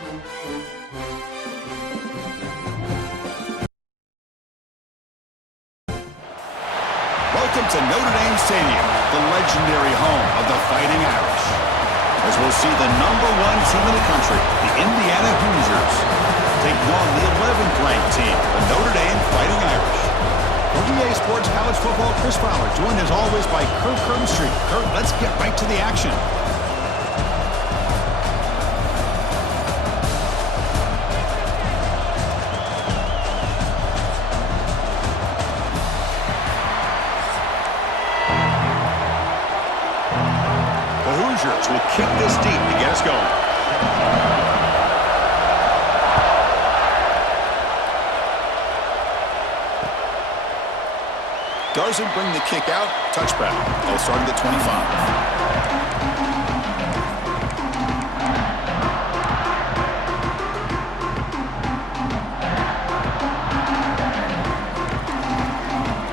Welcome to Notre Dame Stadium, the legendary home of the Fighting Irish. As we'll see the #1 team in the country, the Indiana Hoosiers, taking on the 11th ranked team, the Notre Dame Fighting Irish. For EA Sports College Football, Chris Fowler, joined as always by Kurt Herbstreit. Kurt, let's get right to the action. Will kick this deep to get us going. Doesn't bring the kick out. Touchback. They'll start at the 25.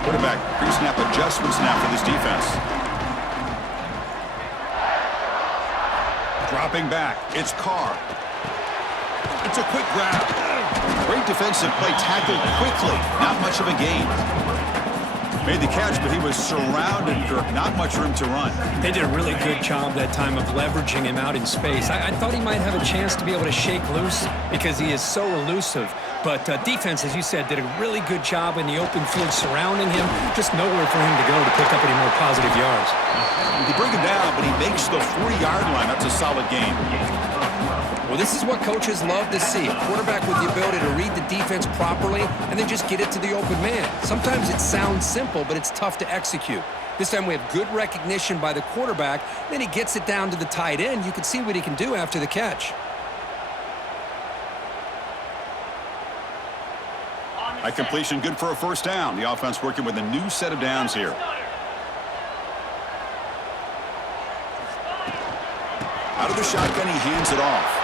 Quarterback pre-snap adjustments now for this defense. Dropping back, it's Carr. It's a quick grab. Great defensive play, tackled quickly. Not much of a gain. Made the catch, but he was surrounded, Kirk. Not much room to run. They did a really good job that time of leveraging him out in space. I thought he might have a chance to be able to shake loose because he is so elusive. But defense, as you said, did a really good job in the open field surrounding him. Just nowhere for him to go to pick up any more positive yards. They bring him down, but he makes the 40-yard line. That's a solid game. Well, this is what coaches love to see. A quarterback with the ability to read the defense properly and then just get it to the open man. Sometimes it sounds simple, but it's tough to execute. This time we have good recognition by the quarterback. Then he gets it down to the tight end. You can see what he can do after the catch. At completion, good for a first down. The offense working with a new set of downs here. Out of the shotgun, he hands it off.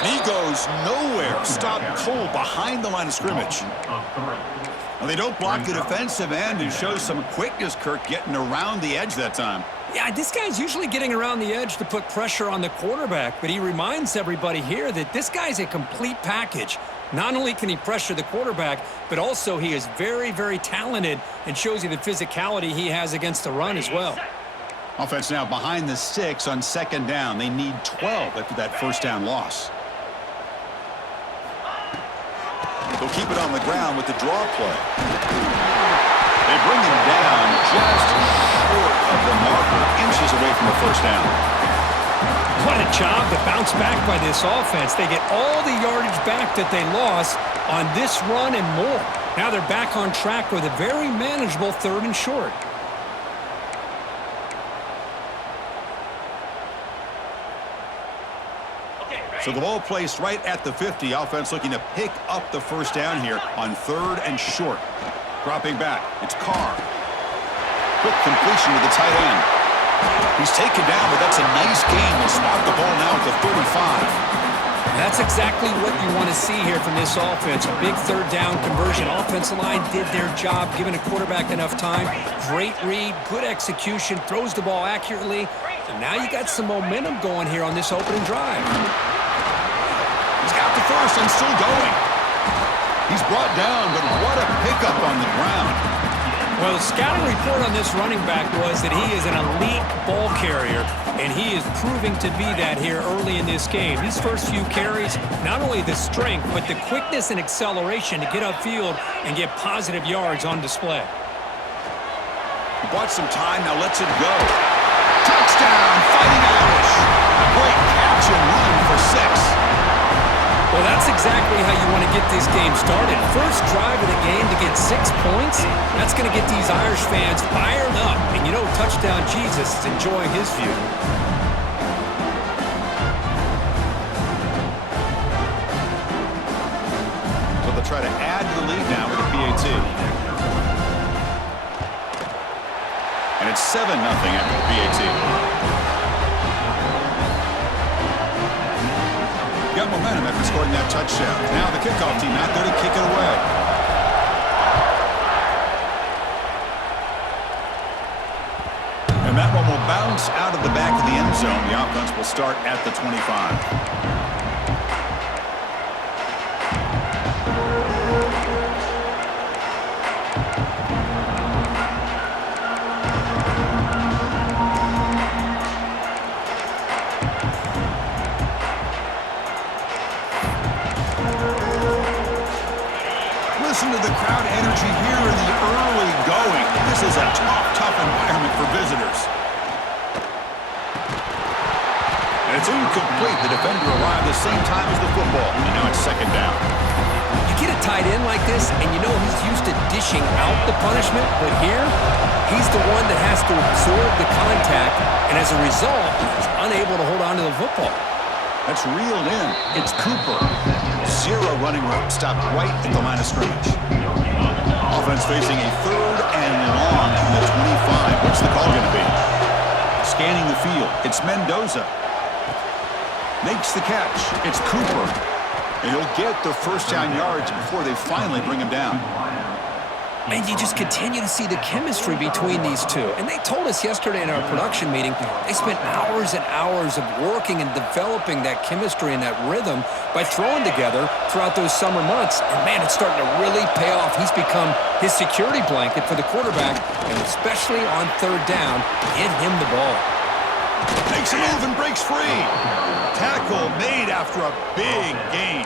And he goes nowhere. Stopped cold behind the line of scrimmage. Now, they don't block the defensive end and show some quickness, Kirk, getting around the edge that time. Yeah, this guy's usually getting around the edge to put pressure on the quarterback, but he reminds everybody here that this guy's a complete package. Not only can he pressure the quarterback, but also he is very, very talented and shows you the physicality he has against the run as well. Offense now behind the 6 on second down. They need 12 after that first down loss. They'll keep it on the ground with the draw play. They bring him down just short of the marker, inches away from a first down. What a job to bounce back by this offense. They get all the yardage back that they lost on this run and more. Now they're back on track with a very manageable 3rd and short. So the ball placed right at the 50. Offense looking to pick up the first down here on 3rd and short. Dropping back, it's Carr. Quick completion to the tight end. He's taken down, but that's a nice gain. They'll spot the ball now at the 35. That's exactly what you want to see here from this offense. A big 3rd down conversion. Offensive line did their job, giving a quarterback enough time. Great read, good execution, throws the ball accurately. And now you got some momentum going here on this opening drive. He's got the first and still going. He's brought down, but what a pickup on the ground. Well, the scouting report on this running back was that he is an elite ball carrier, and he is proving to be that here early in this game. These first few carries, not only the strength, but the quickness and acceleration to get upfield and get positive yards on display. He bought some time, now lets it go. Touchdown, Fighting Irish. A great catch and run for 6. Well, that's exactly how you want to get this game started. First drive of the game to get 6 points, that's going to get these Irish fans fired up. And you know, Touchdown Jesus is enjoying his view. So they'll try to add to the lead now with a PAT. And it's 7-0 after the PAT. Got momentum after scoring that touchdown. Now the kickoff team out there to kick it away. And that one will bounce out of the back of the end zone. The offense will start at the 25. This is a tough environment for visitors. And it's incomplete. The defender arrived the same time as the football. And now it's second down. You get a tight end like this, and you know he's used to dishing out the punishment, but here, he's the one that has to absorb the contact, and as a result, he's unable to hold on to the football. That's reeled in. It's Cooper. Zero running room. Stopped right at the line of scrimmage. Offense facing a 3rd and long from the 25. What's the call going to be? Scanning the field. It's Mendoza. Makes the catch. It's Cooper. And he'll get the first down yards before they finally bring him down. And you just continue to see the chemistry between these two. And they told us yesterday in our production meeting, they spent hours and hours of working and developing that chemistry and that rhythm by throwing together throughout those summer months. And, man, it's starting to really pay off. He's become his security blanket for the quarterback, and especially on 3rd down, get him the ball. Makes a move and breaks free. Tackle made after a big gain.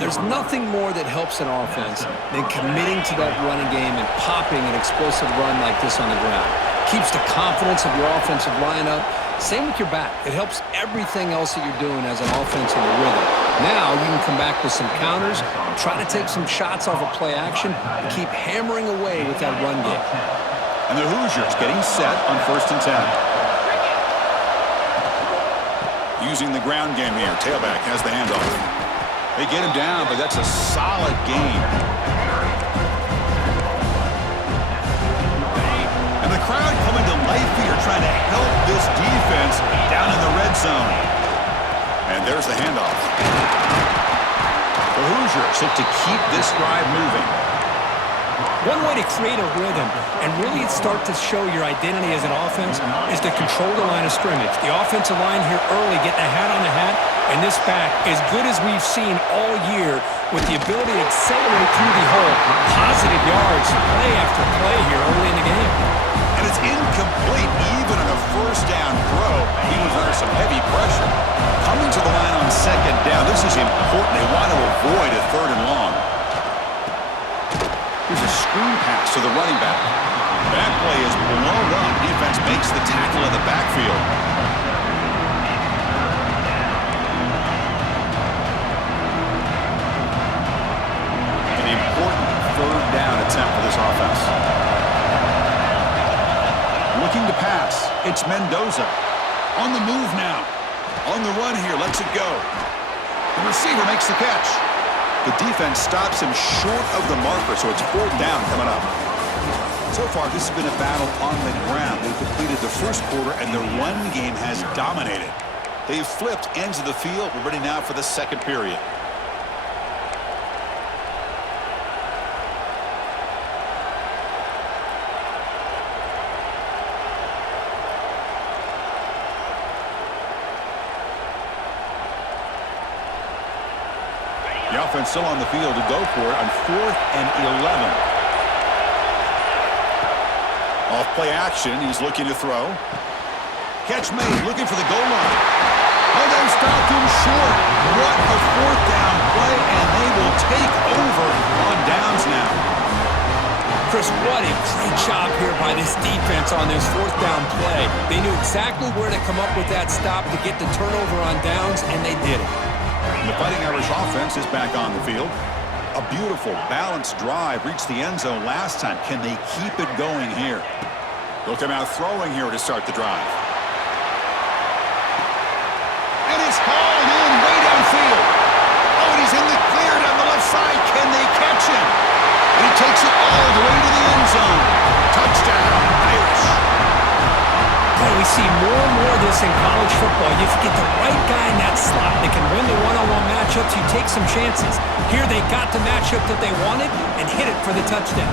There's nothing more that helps an offense than committing to that running game and popping an explosive run like this on the ground. Keeps the confidence of your offensive lineup. Same with your back. It helps everything else that you're doing as an offense in the rhythm. Now you can come back with some counters, try to take some shots off of play action, and keep hammering away with that run game. And the Hoosiers getting set on 1st and 10. Using the ground game here. Tailback has the handoff. They get him down, but that's a solid gain. And the crowd coming to life here, trying to help this defense down in the red zone. And there's the handoff. The Hoosiers look to keep this drive moving. One way to create a rhythm and really start to show your identity as an offense is to control the line of scrimmage. The offensive line here early getting a hat on the hat, and this back, as good as we've seen all year, with the ability to accelerate through the hole, positive yards, play after play here early in the game. And it's incomplete even on a 1st down throw. He was under some heavy pressure. Coming to the line on 2nd down, this is important. They want to avoid a 3rd and long. Here's a screen pass to the running back. That play is blown up. Defense makes the tackle in the backfield. An important 3rd down attempt for this offense. Looking to pass. It's Mendoza. On the move now. On the run here. Lets it go. The receiver makes the catch. The defense stops him short of the marker, so it's 4th down coming up. So far, this has been a battle on the ground. They've completed the 1st quarter, and the run game has dominated. They've flipped ends of the field. We're ready now for the 2nd period. The offense still on the field to go for it on 4th and 11. Off play action, he's looking to throw. Catch made, looking for the goal line. Oh, they stopped him short. What a 4th down play, and they will take over on downs now. Chris, what a great job here by this defense on this 4th down play. They knew exactly where to come up with that stop to get the turnover on downs, and they did it. The Fighting Irish offense is back on the field. A beautiful, balanced drive reached the end zone last time. Can they keep it going here? They'll come out throwing here to start the drive. And it's hauled in way downfield. Oh, and he's in the clear down the left side. Can they catch him? And he takes it all the way to the end zone. Touchdown, Irish. Boy, we see more and more of this in college football. If you get the right guy in that slot that can win the one-on-one matchups, you take some chances. Here they got the matchup that they wanted and hit it for the touchdown.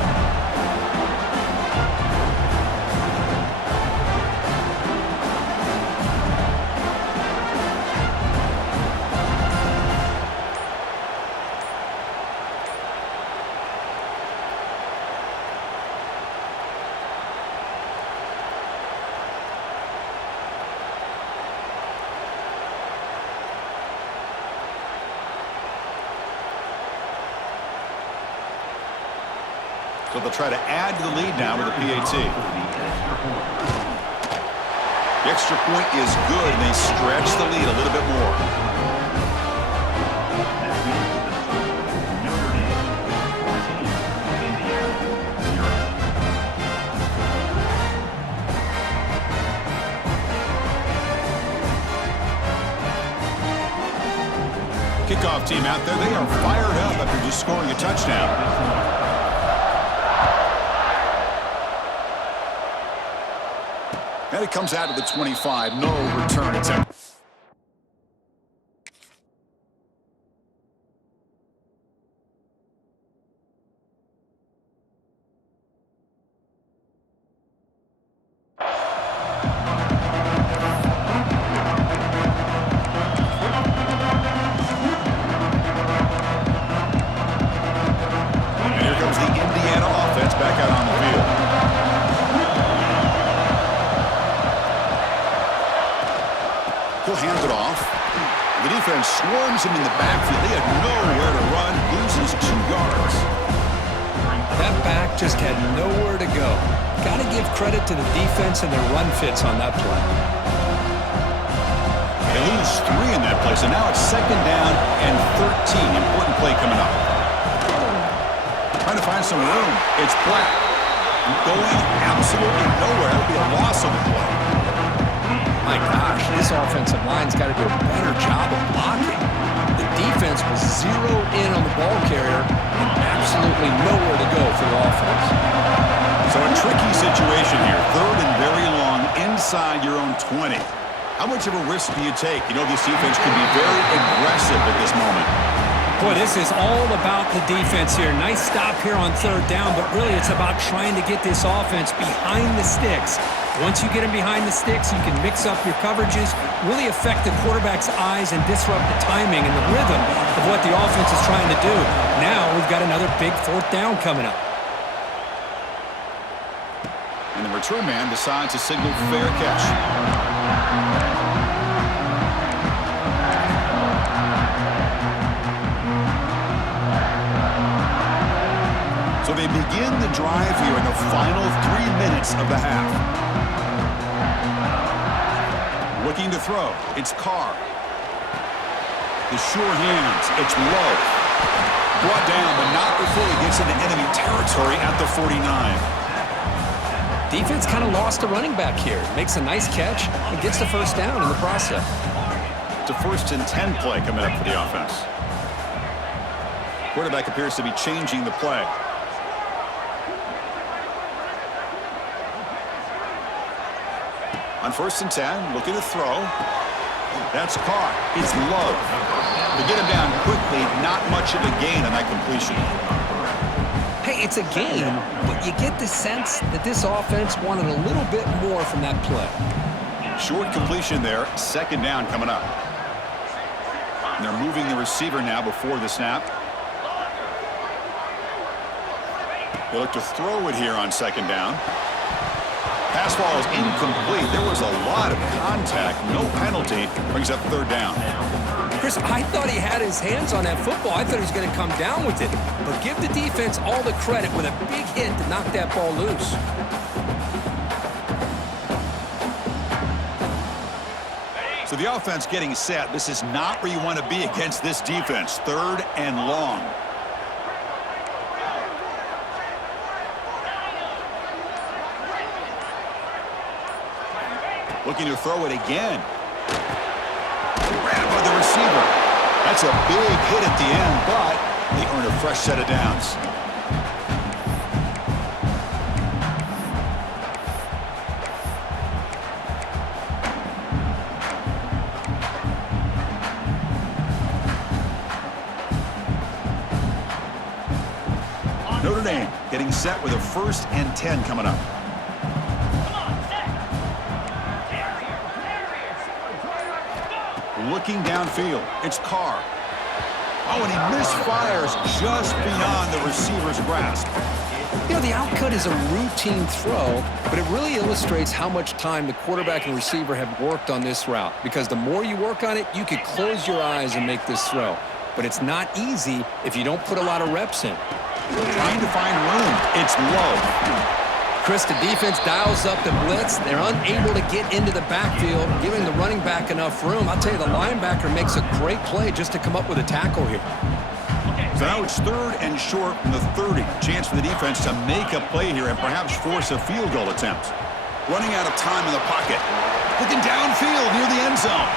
So they'll try to add to the lead now with a PAT. The extra point is good, and they stretch the lead a little bit more. Kickoff team out there, they are fired up after just scoring a touchdown. And it comes out to the 25, no return attempt. Swarms him in the backfield. They had nowhere to run. Loses 2 yards. That back just had nowhere to go. Got to give credit to the defense and their run fits on that play. They lose 3 in that play, so now it's 2nd down and 13. Important play coming up. Trying to find some room. It's Black. Going absolutely nowhere. It'll be a loss on the play. My gosh, this offensive line's got to do a better job of blocking. The defense was zeroed in on the ball carrier and absolutely nowhere to go for the offense. So a tricky situation here. 3rd and very long inside your own 20. How much of a risk do you take? You know, this defense can be very aggressive at this moment. Boy, this is all about the defense here. Nice stop here on 3rd down, but really it's about trying to get this offense behind the sticks. Once you get them behind the sticks, you can mix up your coverages, really affect the quarterback's eyes and disrupt the timing and the rhythm of what the offense is trying to do. Now we've got another big 4th down coming up. And the return man decides to signal fair catch. So they begin the drive here in the final 3 minutes of the half. Looking to throw. It's Carr. The sure hands. It's low. Brought down, but not before he gets into enemy territory at the 49. Defense kind of lost a running back here. Makes a nice catch and gets the 1st down in the process. It's a 1st and 10 play coming up for the offense. Quarterback appears to be changing the play. On 1st and 10, looking to throw. That's caught. It's low. To get him down quickly, not much of a gain on that completion. Hey, it's a gain, but you get the sense that this offense wanted a little bit more from that play. Short completion there, 2nd down coming up. And they're moving the receiver now before the snap. They look to throw it here on 2nd down. Pass ball is incomplete. There was a lot of contact. No penalty. Brings up 3rd down. Chris, I thought he had his hands on that football. I thought he was going to come down with it. But give the defense all the credit with a big hit to knock that ball loose. So the offense getting set. This is not where you want to be against this defense. 3rd and long. Looking to throw it again. Grabbed by the receiver. That's a big hit at the end, but they earn a fresh set of downs. Notre Dame getting set with a 1st and 10 coming up. Looking downfield, it's Carr. Oh, and he misfires just beyond the receiver's grasp. You know, the outcut is a routine throw, but it really illustrates how much time the quarterback and receiver have worked on this route. Because the more you work on it, you could close your eyes and make this throw. But it's not easy if you don't put a lot of reps in. Trying to find room. It's low. Chris, the defense dials up the blitz. They're unable to get into the backfield, giving the running back enough room. I'll tell you, the linebacker makes a great play just to come up with a tackle here. So now it's 3rd and short from the 30. Chance for the defense to make a play here and perhaps force a field goal attempt. Running out of time in the pocket. Looking downfield near the end zone.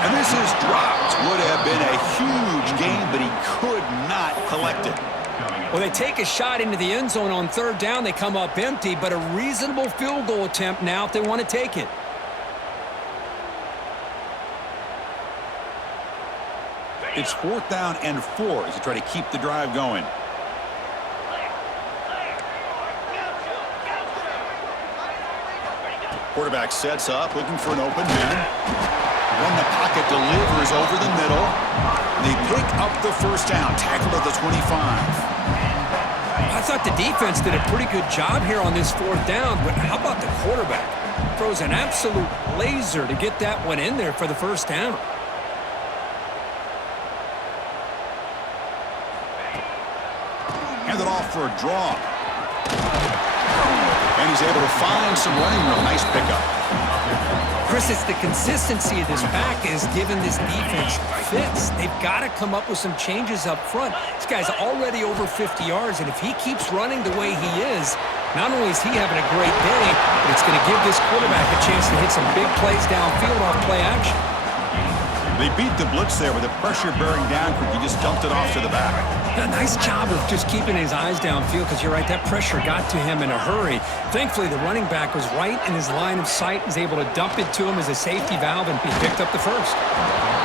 And this is dropped. Would have been a huge gain, but he could not collect it. Well, they take a shot into the end zone on 3rd down. They come up empty, but a reasonable field goal attempt now if they want to take it. It's 4th down and 4 as they try to keep the drive going. Quarterback sets up, looking for an open man. When the pocket delivers over the middle, they pick up the 1st down, tackled at the 25. I thought the defense did a pretty good job here on this 4th down, but how about the quarterback? Throws an absolute laser to get that one in there for the 1st down. Hand it off for a draw. And he's able to find some running room. Nice pickup. Chris, it's the consistency of this back is giving this defense fits. They've got to come up with some changes up front. This guy's already over 50 yards, and if he keeps running the way he is, not only is he having a great day, but it's going to give this quarterback a chance to hit some big plays downfield off play action. They beat the blitz there with the pressure bearing down. He just dumped it off to the back. A nice job of just keeping his eyes downfield because you're right, that pressure got to him in a hurry. Thankfully, the running back was right in his line of sight, was able to dump it to him as a safety valve, and he picked up the 1st.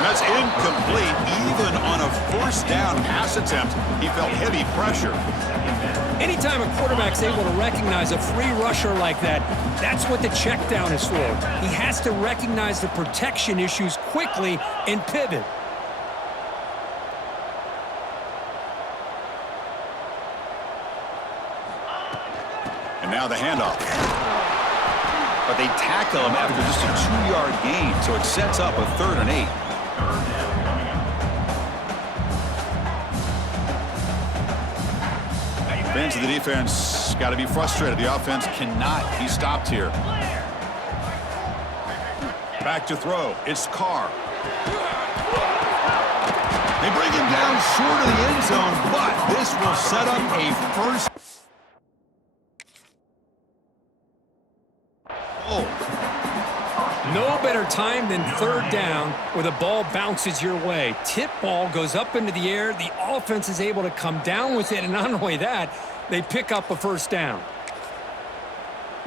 That's incomplete. Even on a 1st down pass attempt, he felt heavy pressure. Anytime a quarterback's able to recognize a free rusher like that, that's what the check down is for. He has to recognize the protection issues quickly and pivot. And now the handoff. But they tackle him after just a 2-yard gain, so it sets up a 3rd and 8. Fans of the defense got to be frustrated. The offense cannot be stopped here. Back to throw. It's Carr. They bring him down short of the end zone, but this will set up a 1st. No better time than 3rd down where the ball bounces your way. Tip ball goes up into the air. The offense is able to come down with it, and not only that, they pick up a 1st down.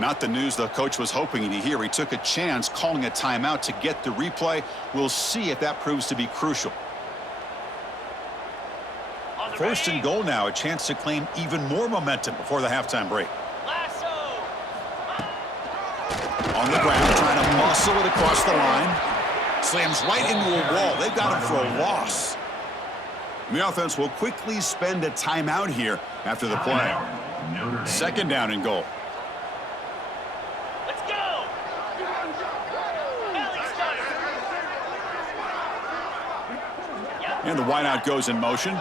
Not the news the coach was hoping to hear. He took a chance calling a timeout to get the replay. We'll see if that proves to be crucial. 1st and goal now, a chance to claim even more momentum before the halftime break. On the ground, trying to muscle it across the line. Slams right into a wall. They've got him for a loss. And the offense will quickly spend a timeout here after the play. 2nd down and goal. Let's go! And the wideout goes in motion.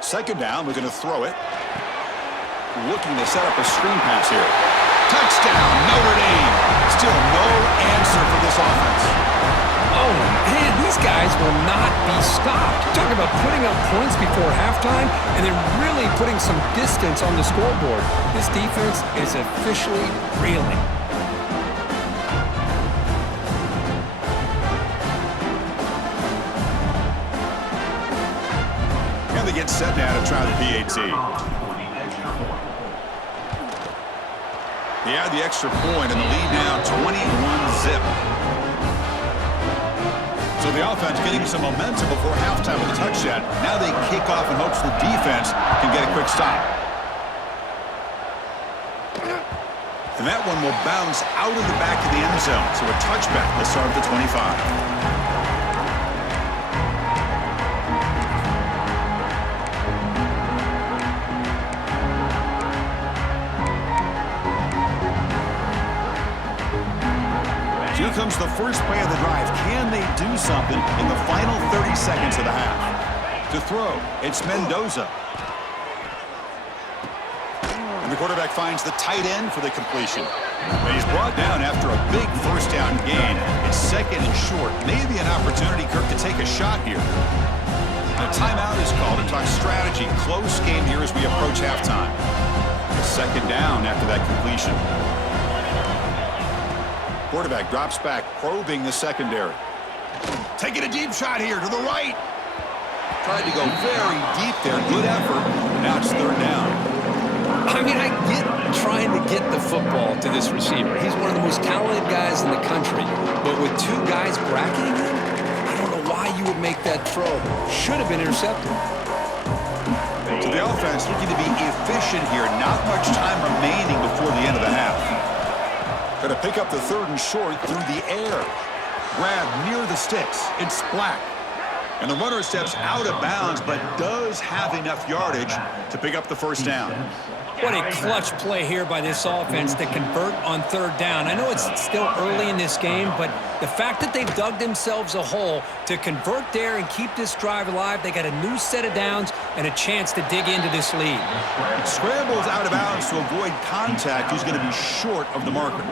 2nd down, we're going to throw it. Looking to set up a screen pass here. Touchdown, Notre Dame. Still no answer for this offense. Oh, man, these guys will not be stopped. Talking about putting up points before halftime and then really putting some distance on the scoreboard. This defense is officially reeling. And they get set now to try the PAT. He had the extra point and the lead now 21-zip. So the offense getting some momentum before halftime with a touchdown. Now they kick off in hopes the defense can get a quick stop. And that one will bounce out of the back of the end zone. So a touchback to start at the 25. Here comes the first play of the drive. Can they do something in the final 30 seconds of the half? To throw, it's Mendoza. And the quarterback finds the tight end for the completion. And he's brought down after a big first down gain. It's second and short. Maybe an opportunity, Kirk, to take a shot here. A timeout is called to talk strategy. Close game here as we approach halftime. A second down after that completion. Quarterback drops back, probing the secondary. Taking a deep shot here to the right. Tried to go very deep there. Good effort. Now it's third down. I mean, I get trying to get the football to this receiver. He's one of the most talented guys in the country. But with two guys bracketing him, I don't know why you would make that throw. Should have been intercepted. So the offense looking to be efficient here. Not much time remaining before the end of the half. Going to pick up the third and short through the air. Grab near the sticks. It's Black. And the runner steps out of bounds, but does have enough yardage to pick up the first down. What a clutch play here by this offense to convert on third down. I know it's still early in this game, but the fact that they've dug themselves a hole to convert there and keep this drive alive, they got a new set of downs and a chance to dig into this lead. Scrambles out of bounds to avoid contact. He's going to be short of the marker.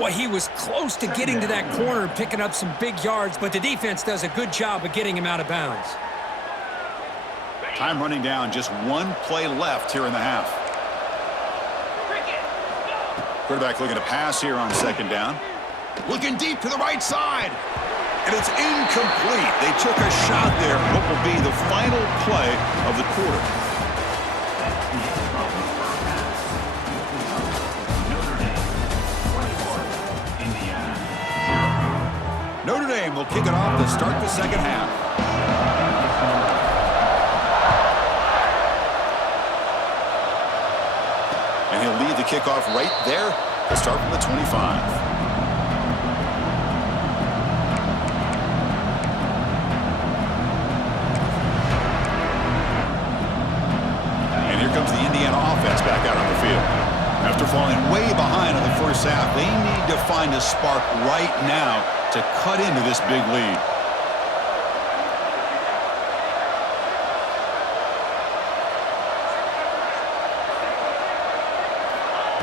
Well, he was close to getting to that corner and picking up some big yards, but the defense does a good job of getting him out of bounds. Time running down, just one play left here in the half. Quarterback looking to pass here on second down. Looking deep to the right side. And it's incomplete. They took a shot there. What will be the final play of the quarter. Notre Dame will kick it off to start the second half. And he'll lead the kickoff right there to start from the 25. And here comes the Indiana offense back out on the field. After falling way behind in the first half, they need to find a spark right now to cut into this big lead.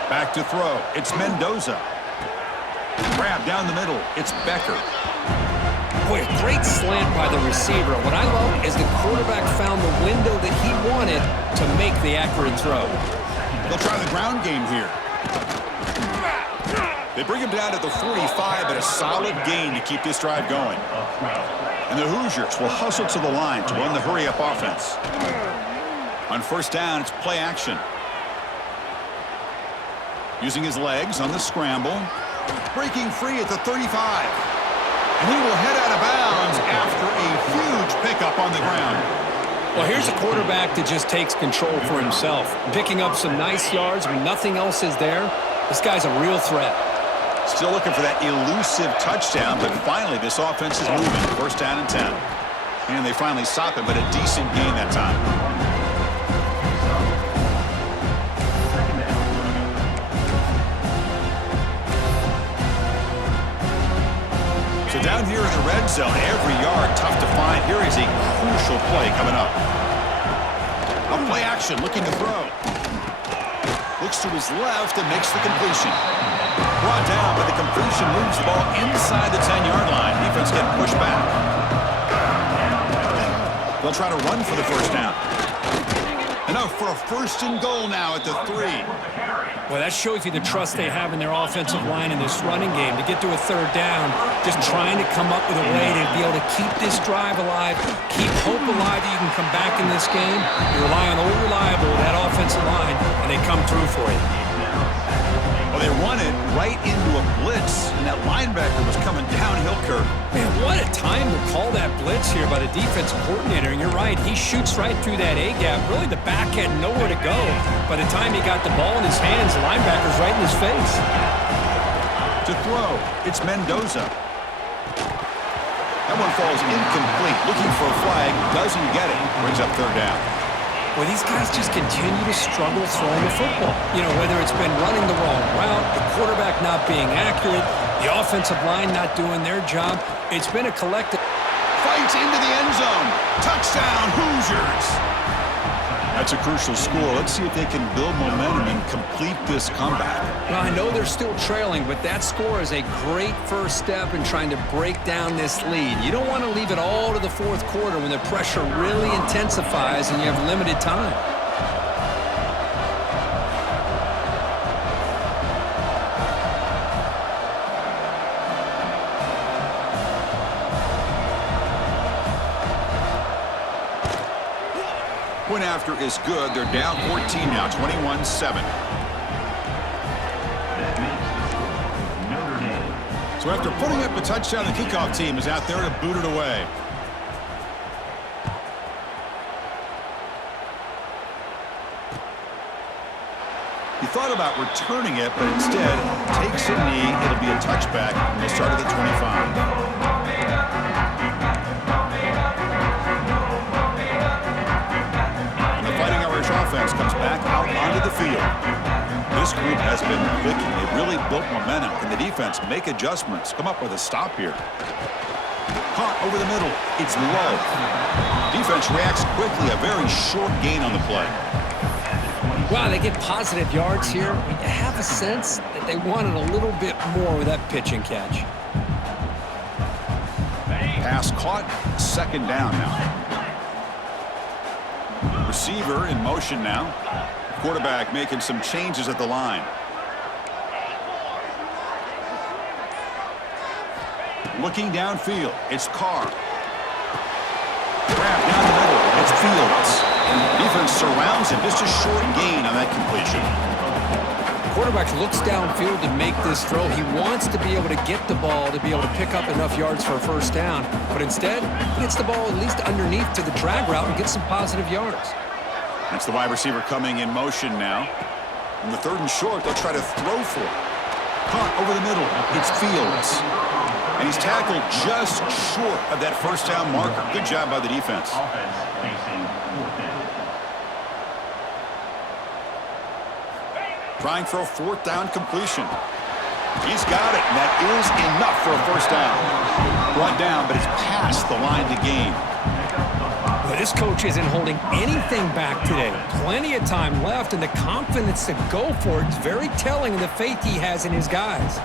Back to throw. It's Mendoza. Grab down the middle. It's Becker. Boy, a great slant by the receiver. What I love is the quarterback found the window that he wanted to make the accurate throw. They'll try the ground game here. They bring him down at the 45, but a solid gain to keep this drive going. And the Hoosiers will hustle to the line to run the hurry-up offense. On first down, it's play action. Using his legs on the scramble. Breaking free at the 35. And he will head out of bounds after a huge pickup on the ground. Well, here's a quarterback that just takes control for himself. Picking up some nice yards when nothing else is there. This guy's a real threat. Still looking for that elusive touchdown, but finally this offense is moving. First down and 10. And they finally stop it, but a decent gain that time. So down here in the red zone, every yard tough to find. Here is a crucial play coming up. On play action, looking to throw. Looks to his left and makes the completion. Brought down, but the completion moves the ball inside the 10-yard line. Defense getting pushed back. They'll try to run for the first down. Enough for a first and goal now at the 3. Well, that shows you the trust they have in their offensive line in this running game. To get to a third down, just trying to come up with a way to be able to keep this drive alive, keep hope alive that you can come back in this game. You rely on old reliable, that offensive line, and they come through for you. Well, they run it right into a blitz, and that linebacker was coming downhill, Kirk. Man, what a time to call that blitz here by the defensive coordinator. And you're right, he shoots right through that A-gap. Really, the back had nowhere to go. By the time he got the ball in his hands, the linebacker's right in his face. To throw, it's Mendoza. That one falls incomplete. Looking for a flag, doesn't get it. Brings up third down. Well, these guys just continue to struggle throwing the football. You know, whether it's been running the wrong route, the quarterback not being accurate, the offensive line not doing their job, it's been a collective. fights into the end zone. Touchdown, Hoosiers. That's a crucial score. Let's see if they can build momentum and complete this comeback. Well, I know they're still trailing, but that score is a great first step in trying to break down this lead. You don't want to leave it all to the fourth quarter when the pressure really intensifies and you have limited time. Point after is good. They're down 14 now, 21-7. So after putting up a touchdown, the kickoff team is out there to boot it away. He thought about returning it, but instead takes a knee. It'll be a touchback, and they'll start at the 25. Offense comes back out onto the field. This group has been clicking. They've really built momentum. Can the defense make adjustments? Come up with a stop here. Caught over the middle. It's low. Defense reacts quickly. A very short gain on the play. Wow, they get positive yards here. But you have a sense that they wanted a little bit more with that pitch and catch. Pass caught. Second down now. Receiver in motion now. Quarterback making some changes at the line. Looking downfield. It's Carr. Grab down the middle. It's Fields. Defense surrounds him. Just a short gain on that completion. Quarterback looks downfield to make this throw. He wants to be able to get the ball to be able to pick up enough yards for a first down. But instead, he gets the ball at least underneath to the drag route and gets some positive yards. That's the wide receiver coming in motion now. On the third and short, they'll try to throw for it. Caught over the middle. It's Fields. And he's tackled just short of that first down marker. Good job by the defense. Trying for a fourth down completion. He's got it, and that is enough for a first down. Brought down, but it's past the line to gain. Well, this coach isn't holding anything back today. Plenty of time left, and the confidence to go for it is very telling of the faith he has in his guys.